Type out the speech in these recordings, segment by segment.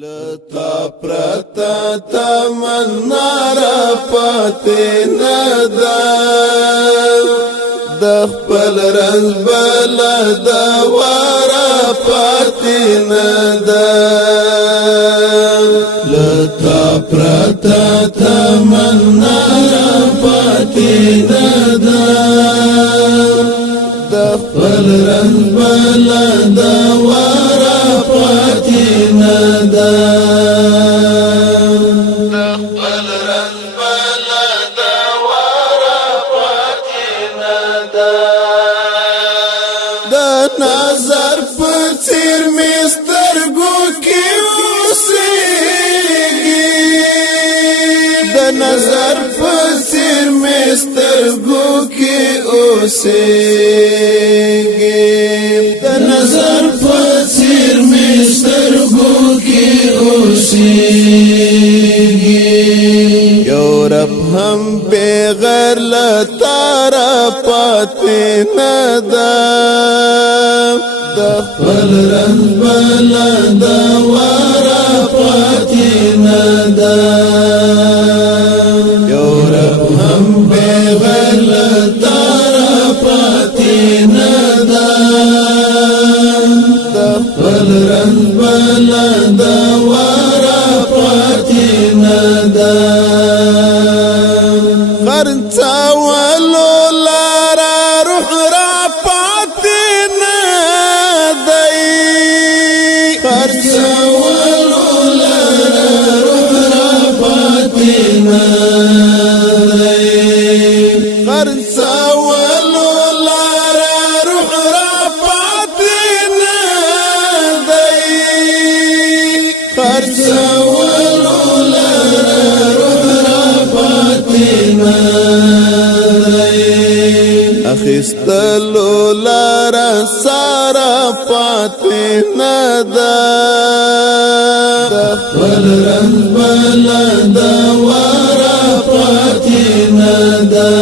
لتا پرتا تمنا را پاتې ندا د خپل رنځ بل د وارا پاتې ندا لتا پرتا تمنا را پاتې ندا د خپل رنځ بل د وارا پاتې ندا نظر پچیر مستر گو کی اوسیگی د نظر پچیر مستر گو کی اوسیگی د نظر پچیر مستر گو کی اوسیگی یو رب هم بغیر لتارا پاتې ندا د خپل رنځ بل د وارا پاتې ندا یو رب هم بغیر لتارا پاتې ندا د خپل رنځ بل د وارا پاتې ندا خرڅولو لارا روح را پاتې خرڅولو لارا روح را پاتې ندا خرڅولو لارا روح را پاتې ندا خرڅولو لارا روح را پاتې ندا اخیستلو لارا سارا پاتې ندا د خپل رنځ بل د وارا پاتې ندا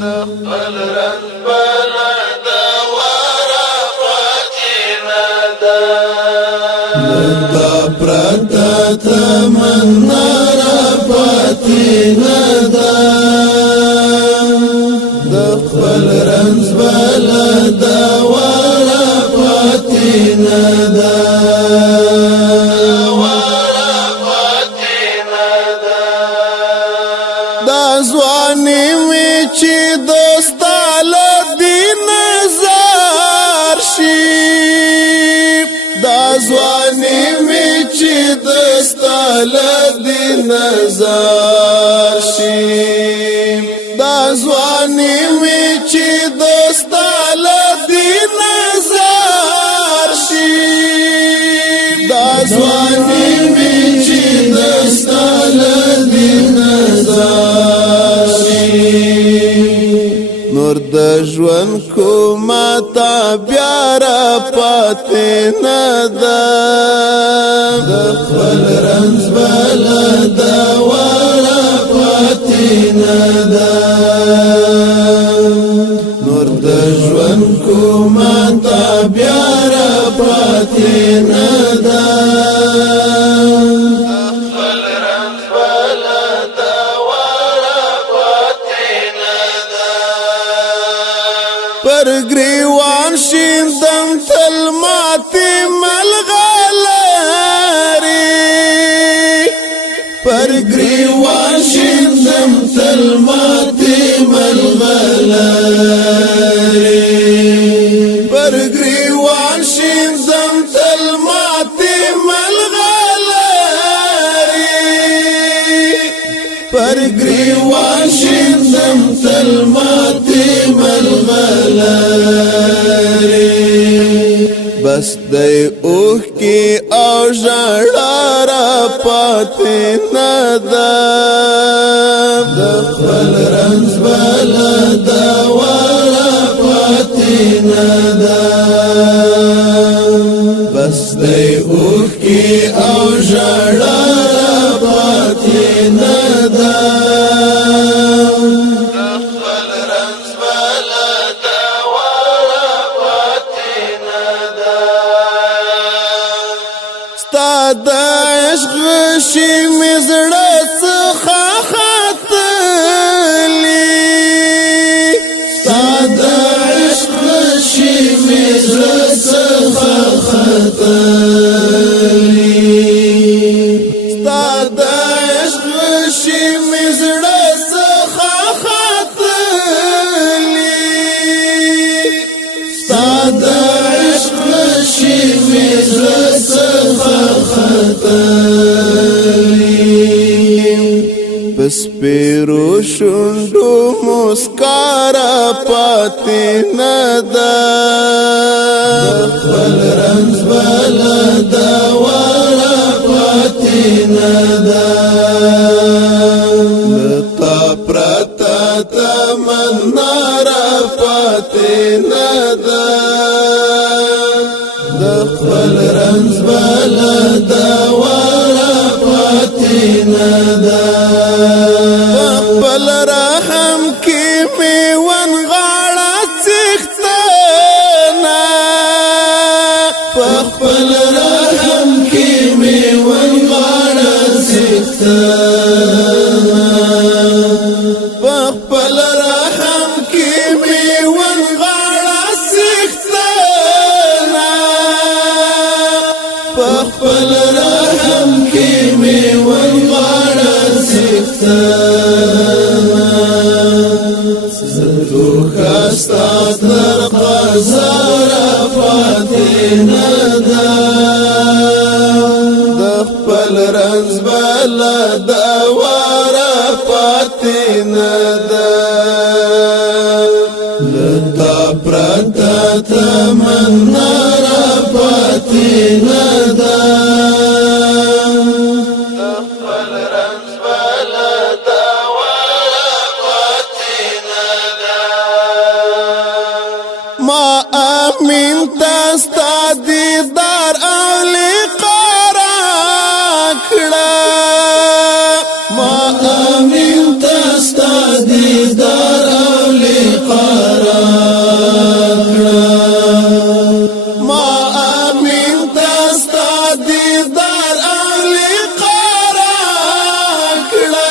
د خپل رنځ بل د وارا پاتې ندا لتا پرتا تمنا را پاتې ندا د خپل رنځ بل د وارا پاتې ندا دا ځواني مې چې دوستاله دی نظر شي دا ځواني مې چې دوستاله دی نظر شي دا ځواني مې چې دوستاله دی نظر شي دا ځواني مې چې دوستاله دی نظر شي نور د ژوند کومه تا بیا را پاتې ندا د خپل رنځ بل د وارا پاتې ندا نور د ژوند کومه تا بیا را پاتې ندا پر گریوان شیندم تل ماتی ملغلری پر گریوان شیندم تل ماتی ملغلری پر گریوان شیندم تل ماتی ملغلری پر گریوان شیندم تل ماتی ملغلری بس دی اوخ کی او ژړا را پاتې ندا د خپل رنځ بل د وارا پاتې ندا بس دی اوخ کی او ژړا را پاتې ندا ستا د عشق شي مې زړه څخه ختلی ستا د عشق شي مې زړه څخه ختلی ستا د عشق شي مې زړه څخه ختلی ستا د عشق شي مې زړه څخه پس پیرو شوندو مسکارا پاتی ندا خپل رنز بلا دوارا پاتی ندا لتا پرتا تمنا را پاتی ندا خپل رنز بلا دوارا پاتی ندا خپل رحم کی میون غاړه څښتنا خپل رحم کی میون غاړه څښتنا خپل رحم کی میون غاړه څښتنا خپل رحم کی میون غاړه څښتنا زتو خستا تر قزارا پاتې ندا د خپل رنز بلا دوارا پاتې ندا لتا پرتا تمنا را پاتې ندا ما امین تستا دیدار او لقا راکړه ما امین تستا دیدار او لقا راکړه ما امین تستا دیدار او لقا راکړه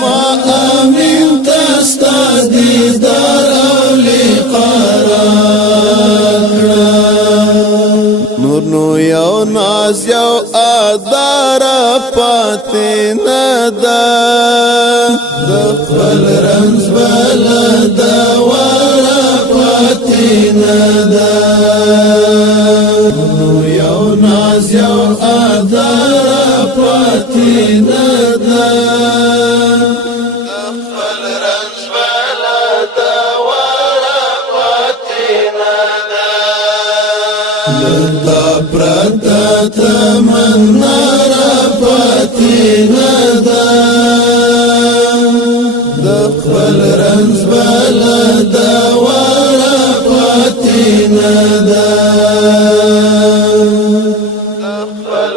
ما امین تستا دیدار نور نو یو ناز یو ادار پاتې ندا د خپل رنز بلا دوارا پاتې ندا نور یو ناز یو ادار پاتې ندا لتا پرتا تمنا را پاتې ندا د خپل رنز بلا دوارا پاتې ندا د خپل